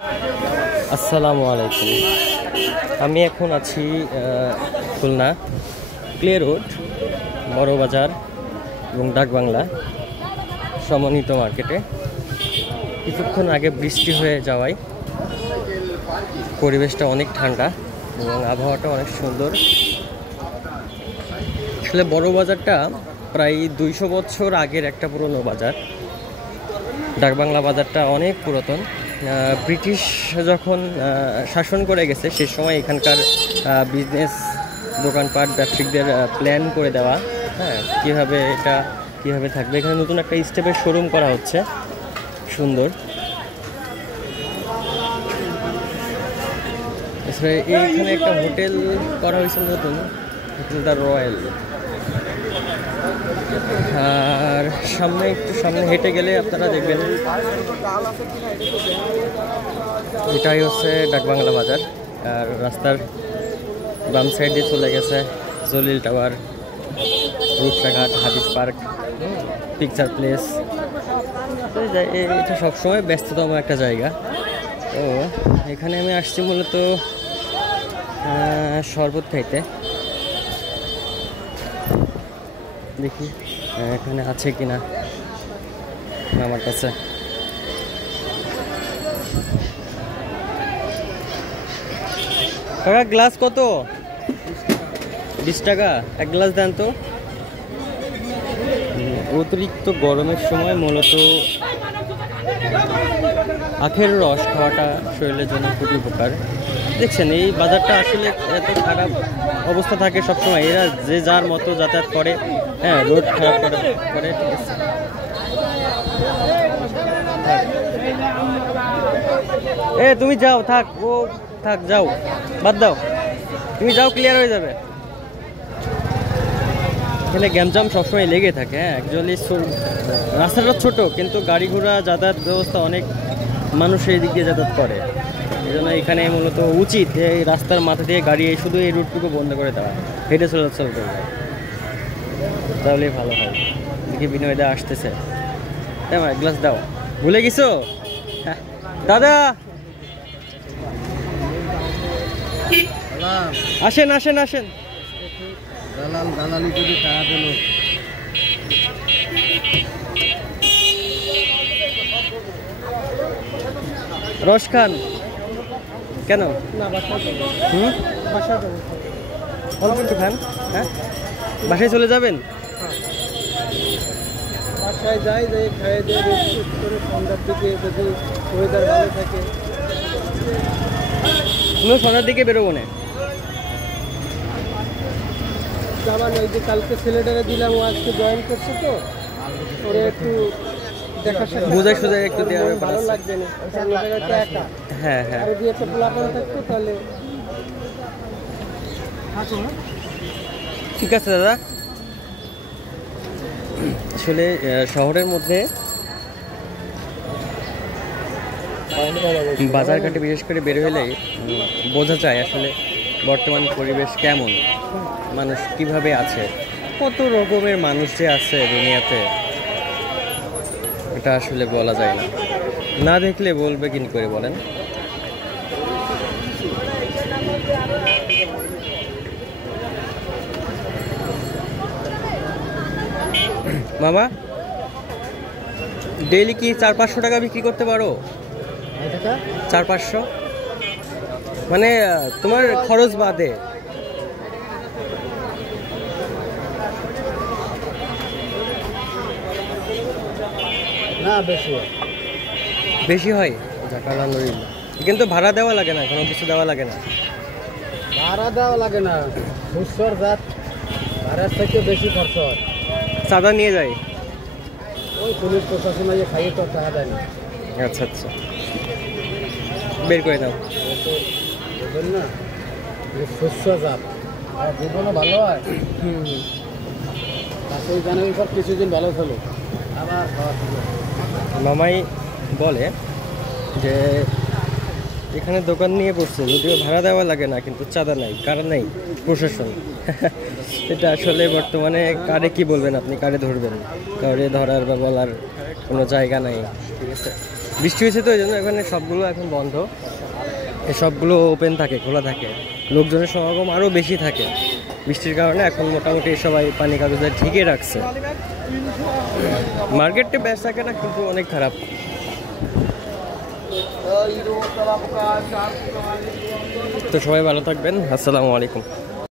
আসসালামু আলাইকুম। আমি এখন আছি খুলনা ক্লে রোড, বড় বাজার এবং ডাকবাংলা সমন্বিত মার্কেটে। কিছুক্ষণ আগে বৃষ্টি হয়ে যাওয়ায় পরিবেশটা অনেক ঠান্ডা এবং আবহাওয়াটা অনেক সুন্দর। আসলে বড় বাজারটা প্রায় 200 বছর আগের একটা পুরনো বাজার। ডাকবাংলা বাজারটা অনেক পুরাতন। ব্রিটিশ যখন শাসন করে গেছে সে সময় এখানকার বিজনেস দোকানপাট ব্যবসায়িকদের প্ল্যান করে দেওয়া, হ্যাঁ, কীভাবে থাকবে। এখানে নতুন একটা স্টেপের শোরুম করা হচ্ছে, সুন্দর। এইখানে একটা হোটেল করা হয়েছে নতুন, হোটেলটা রয়্যাল। আর সামনে হেঁটে গেলে আপনারা দেখবেন এটাই হচ্ছে ডাকবাংলা বাজার। আর রাস্তার বাম সাইডে চলে গেছে জলিল টাওয়ার, রূপসাঘাট, হাদিস পার্ক, পিকচার প্লেস। এটা সবসময় ব্যস্ততম একটা জায়গা। তো এখানে আমি আসছি মূলত শরবত খাইতে। দেখি এখানে আছে কিনা আমার কাছে। কাকা গ্লাস কত? 20 টাকা এক গ্লাস দেন তো। অতিরিক্ত গরমের সময় মূলত আখের রস খাওয়াটা শরীরের জন্য খুবই উপকার। দেখছেন এই বাজারটা আসলে এত খারাপ অবস্থা থাকে সবসময়, এরা যে যার মতো যাতায়াত করে, হ্যাঁ, রোড খারাপ করে। ঠিক আছে, তুমি যাও, থাক যাও, বাদ দাও, তুমি যাও, ক্লিয়ার হয়ে যাবে। এখানে গ্যামজাম সবসময় লেগে থাকে। হ্যাঁ, অ্যাকচুয়ালি রাস্তাটা ছোট কিন্তু গাড়ি ঘোড়া যাতায়াত ব্যবস্থা অনেক মানুষ এই দিক দিয়ে যাতায়াত করে। এই জন্য এখানে মূলত উচিত এই রাস্তার মাথা দিয়ে গাড়ি শুধু এই রুটটুকু বন্ধ করে দেওয়া, হেঁটে চলাচল করবে, তাহলেই ভালো হয়। দেখি বিনয় দা আসতেছে। হ্যাঁ, এক গ্লাস দাও। ভুলে গেছো দাদা? আসেন। রস খান কেন? অল্প একটু খান। হ্যাঁ, বাসায় চলে যাবেন? বাসায় যাই, খাইয়ে দিয়ে করে সন্ধ্যার দিকে যদি ওয়েদার ভালো থাকে। সন্ধ্যার দিকে বেরোবো না। যাবার ওই যে কালকে ছেলেটারে দিলাম, ও আজকে জয়েন করছে, তো ওরে একটু বোঝাই সোজা একটু দেওয়া ভালো লাগবে না। হ্যাঁ, আর যদি একটা পোলাপান থাকতো তাহলে ঠিক আছে দাদা। আসলে শহরের মধ্যে বাজারঘাটে বিশেষ করে বের হলেই বোঝা যায় আসলে বর্তমান পরিবেশ কেমন, মানুষ কিভাবে আছে, কত রকমের মানুষ যে আছে দুনিয়াতে, এটা আসলে বলা যায় না দেখলে বলবে কি করে বলেন। মামা ডেইলি কি 400-500 টাকা বিক্রি করতে পারো? 400-500 মানে তোমার খরচ বাদে? না, বেশি হয়। আলহামদুলিল্লাহ। কিন্তু ভাড়া দেওয়া লাগে না, কোনো কিছু দেওয়া লাগে না। ভাড়া দেওয়া লাগে না, খুচর জাত ভাড়ার থেকে বেশি খরচ হয়। চাঁদা নিয়ে যায় ওই পুলিশ প্রশাসন খাইয়ে তো টাকা দেয় না। আচ্ছা, বের করে দাও। বুঝলেন না, শস্য জাত আর জীবনও ভালো হয়। তাতেই জানেন সব কিছুদিন ভালো ছিল, আবার মামাই বলে যে এখানে দোকান নিয়ে বসছে, যদিও ভাড়া দেওয়া লাগে না, কিন্তু চাঁদা নাই, কারণ নেই প্রশাসন। এটা আসলে বর্তমানে কারে কি বলবেন আপনি, কারে ধরবেন? কারে ধরার বা বলার কোনো জায়গা নাই। ঠিক আছে। বৃষ্টি হয়েছে তো এই জন্য এখানে সবগুলো এখন বন্ধ, সবগুলো ওপেন থাকে, খোলা থাকে, লোকজনের সমাগম আরও বেশি থাকে বৃষ্টির কারণে। এখন মোটামুটি সবাই পানি কাগজে ঢেকে রাখছে। মার্কেটটা বেশ থাকে না, কিন্তু অনেক খারাপ। তো সবাই ভালো থাকবেন, আসসালামু আলাইকুম।